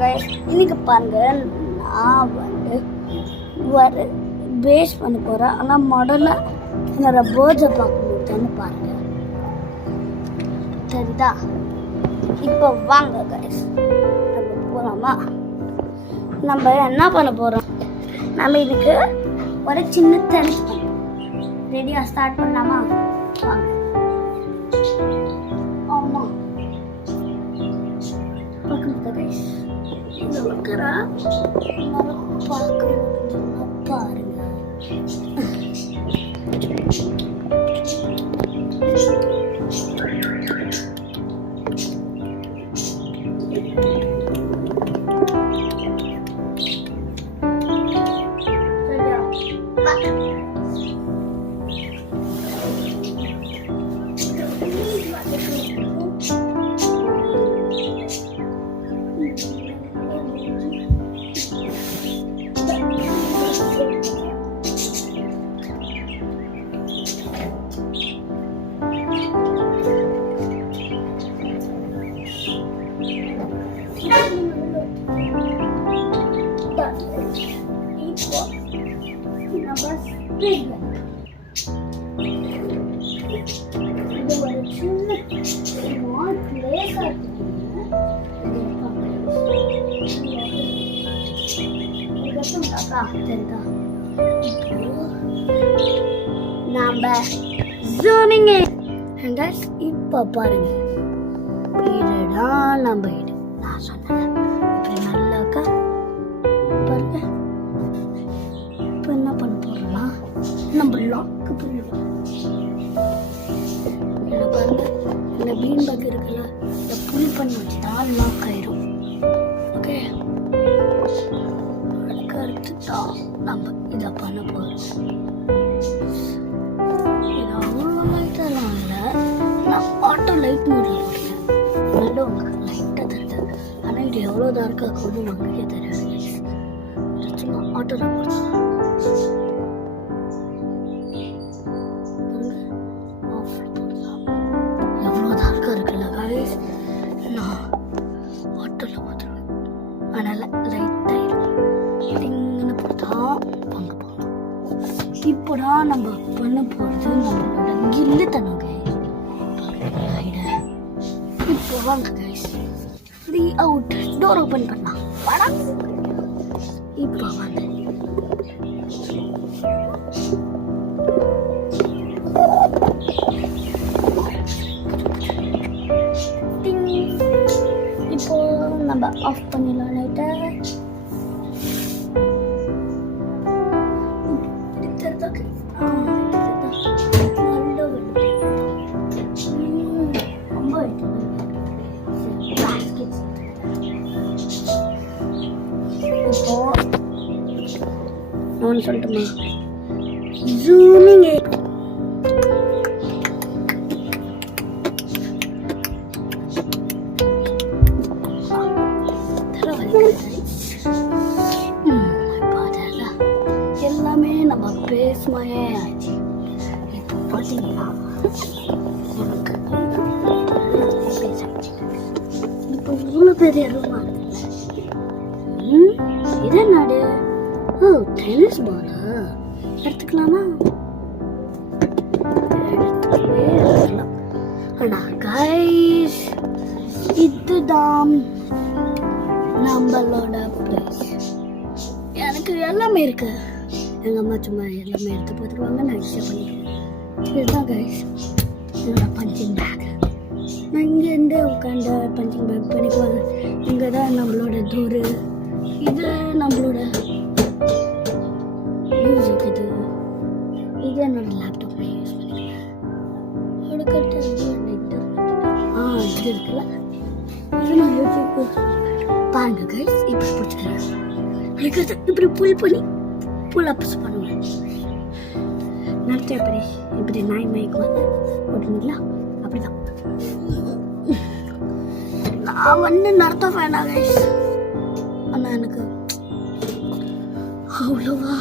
Guys, இன்னைக்கு பாருங்க நான் ஒரு பேஸ் பண்ண போகிறேன். ஆனால் முதல்ல என்னோட பேர்ட்ஸை பார்க்கணுன்னு பாருங்க, சரிதா? இப்போ வாங்க கைஸ், நம்ம போகலாமா? நம்ம என்ன பண்ண போகிறோம், நம்ம இதுக்கு ஒரு சின்ன டென்ட் பண்ணுறோம். ரெடியாக ஸ்டார்ட் பண்ணலாமா? வாங்க. ஆமாம், பார்க்கணும் கைஸ், இந்த வைக்கிறா பார்க்கணும் பாருங்க. நாம ஜூமிங் இப்போ பாருங்க, இதுதான் நம்ம இது. நான் சொன்னேன் இப்படி நல்லாக்கா பாருங்க. இப்போ என்ன பண்ண போறோம்னா நம்ம லாக்கு பண்ணிடலாம். என்ன பாருங்க, இந்த பீன் பேக் இருக்குல்ல, இதை புல் பண்ணி வச்சுதான் லாக் ஆயிடும். ஓகே, அதுக்கு அடுத்து தான் நம்ம இதை பண்ண போறோம். இது அவ்வளோ லைட்டெல்லாம் இல்லை, நான் ஆட்டோ லைட் மூடில் போட்டேன். நல்ல உங்களுக்கு லைட்டாக தெரியுது, ஆனால் இது எவ்வளோ டார்க்காக கூட நமக்கே தெரியாது. சும்மா ஆட்டோ தான் போடுறேன். எவ்வளோ டார்க்காக இருக்குல்ல guys, நான் ஆட்டோவில் போட்டுருவேன். அதனால் லைட்டாக இங்கன்னு போட்டா வாங்க போகலாம். இப்போதான் நம்ம பண்ண போகிறது நம்மளோட கில்லு தனம் கைஸ். இப்போ வாங்க கைஸ், 3 அவுட், டோர் ஓப்பன் பண்ணலாம். வாடா, இப்போ வாங்க. இப்போ நம்ம ஆஃப் பண்ணிடலாம் லைட்டை. நான் சொல்லட்டுமா, ஜூமிங் எல்லாமே நம்ம பேசுமாயே ஆச்சு. இப்போ பார்த்தீங்கன்னா எனக்கு இப்போ இவ்வளோ பெரிய ரூமா இதே நாடு. ஓ, டென்னிஸ் பாலா எடுத்துக்கலாமா? எடுத்துக்கலாம். ஆனால் கைஸ், இதுதான் நம்மளோட பிளேஸ். எனக்கு எல்லாமே இருக்கு. எங்கள் அம்மா சும்மா எல்லாமே எடுத்து பார்த்துருவாங்க, நான் ஈஸியாக பண்ணிடுவேன். இதுதான் கைஸ் என்னோட பஞ்சிங் பேக். நான் இங்கேருந்து உட்காந்து பஞ்சிங் பேக் பண்ணிக்குவாங்க. இங்கே தான் நம்மளோட டோரு, இது நம்மளோட மியூசிக், இது என்னோட லேப்டாப் நான் யூஸ் பண்ணிக்கிறேன். அதுக்கடுத்து இது இருக்குல்ல, இது நான் யூடியூப் பாருங்க கைஸ். இப்படி பிடிச்சிக்கிறேன், அதுக்கடுத்து இப்படி புல் பண்ணி புல் அப்ஸ் பண்ணுவேன். நடத்த இப்படி நாய் மயக்கு வந்து போட்டுங்களா, அப்படிதான். நான் வந்து நடத்த வேண்டாம் கைஸ், ஆனால் எனக்கு அவ்வளோவா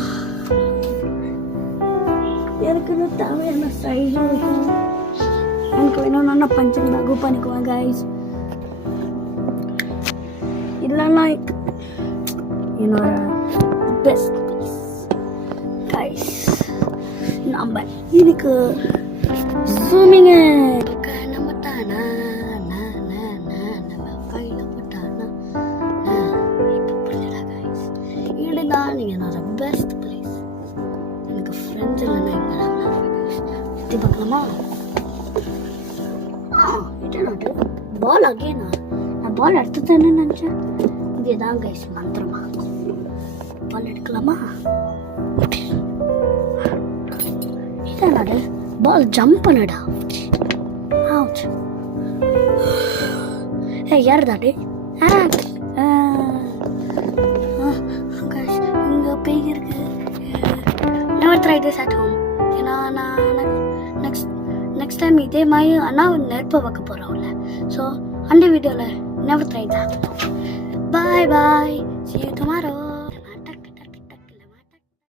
எனக்குன்னு தேவையான சைஸும் இருக்கும். எனக்கு வேணும்னா நான் பஞ்சிங் பேக்கும் பண்ணிக்குவேன் கைஸ். இல்லைன்னா என்னோட பெஸ்ட் கைஸ். நம்ம இன்னைக்கு ஸ்விம்மிங்கு நம்ம தானா நம்ம கையில் போட்டானா இப்போ புரியல கைஸ். இதுதான் நீங்கள் என்னோட பெஸ்ட் பிளேஸ். எனக்கு ஃப்ரெண்ட்ஸ் இல்லைன்னா இங்கே சுற்றி பார்க்கலாமா? இது பால் அகேனா? நான் பால் எடுத்து தானே நினச்சேன். இதுதான் கைஸ் மந்திரமா. பால் எடுக்கலாமா? இதான் பால் ஜம்ப் பண்ணடா. யார் தாடு? இங்கே பேய் இருக்கு. never try this at home. ஏன்னா நான் நெக்ஸ்ட் டைம் இதே மாதிரி அண்ணா நெருப்பை வைக்க போகிறோம்ல. ஸோ அந்த வீடியோவில் never try that. Bye bye. See you tomorrow.